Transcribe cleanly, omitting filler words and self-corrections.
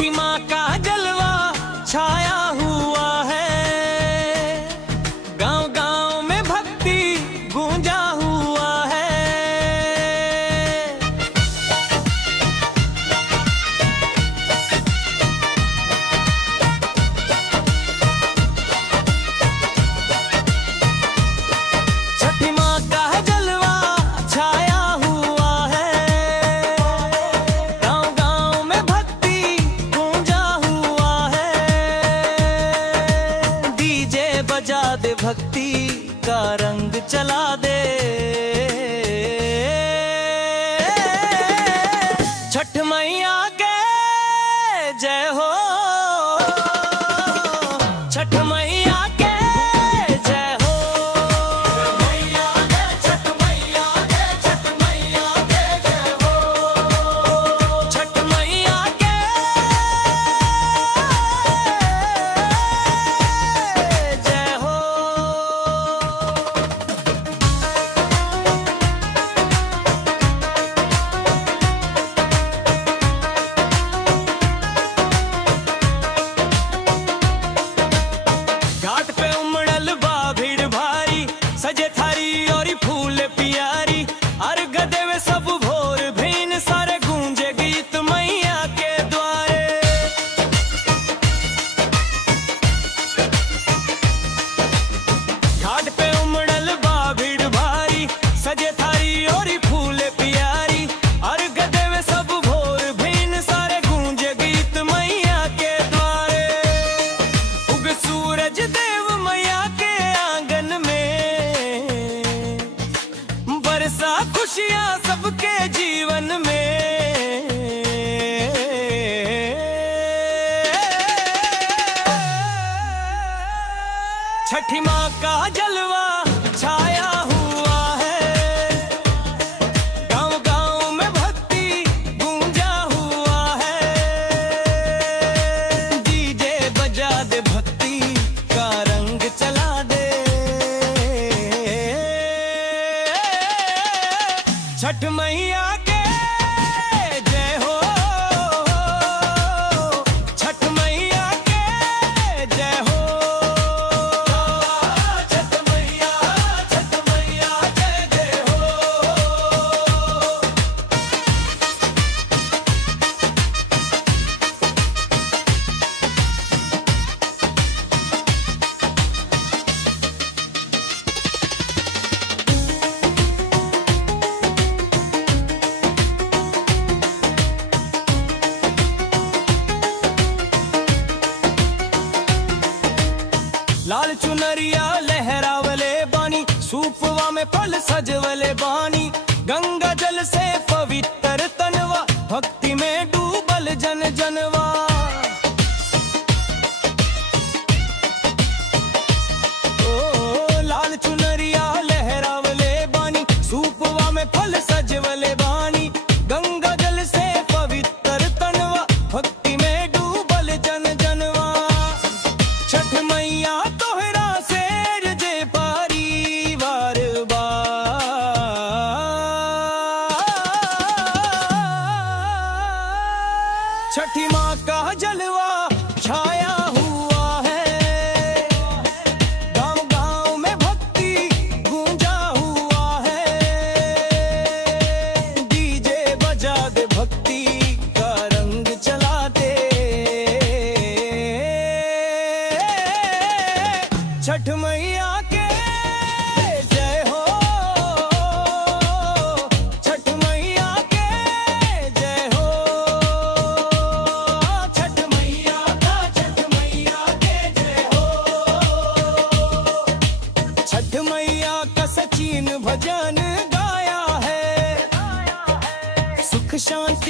छठी माँ का जलवा छाया हुआ है, गांव गांव में भक्ति गूंजा हुआ है। छठी माँ का जलवा छाया हुआ है, गांव गांव में भक्ति गूंजा हुआ है। डीजे बजा दे, भक्ति का रंग चला दे, छठ मैया के जय हो, छठ मैया के जय हो। छठ मैया के, छठ मैया के जय हो, छठ मैया के जय हो। घाट पे उमड़ल बा भीड़ भारी, सजे थारी और फूल पियारी, अर्घ देवे सब भोर भीन, सारे गूंजे गीत मैया के द्वारे। घाट पे उमड़ल बा भीड़ भारी, सजे थारी और फूल पियारी, अर्घ देवे सब भोर भीन, सारे गूंजे गीत मैया के द्वारे। उग सूरज देव मैया के आंगन में, बरसा खुशियां सबके जीवन में। छठी माँ का जलवा छाया हुआ है, गांव गांव में भक्ति गूंजा हुआ है। डीजे बजा दे, भक्ति का रंग चला दे, छठ मैया के जय हो, छठ मैया के जय हो। छठ मैया के जय हो। लाल चुनरिया लहरावले बानी, सूपवा में फल सजवले बानी, गंगा जल से पवित्र तनवा, भक्ति में डूबल जन जनवा। ओ लाल चुनरिया लहरावले बानी, सूपवा में फल सजवले बानी, गंगा जल से पवित्र तनवा, भक्ति में डूबल जन जनवा। छठ मैया तोहरा शेर जे पारी बार बार। छठी माँ का जलवा छाया हुआ है, गांव गांव में भक्ति गूंजा हुआ है। डीजे बजा दे, भक्ति का रंग चला दे, छठ मैया के जय हो, छठ मैया के जय हो। छठ मैया के जय हो। छठ मैया का सचिन भजन गाया है, सुख शांति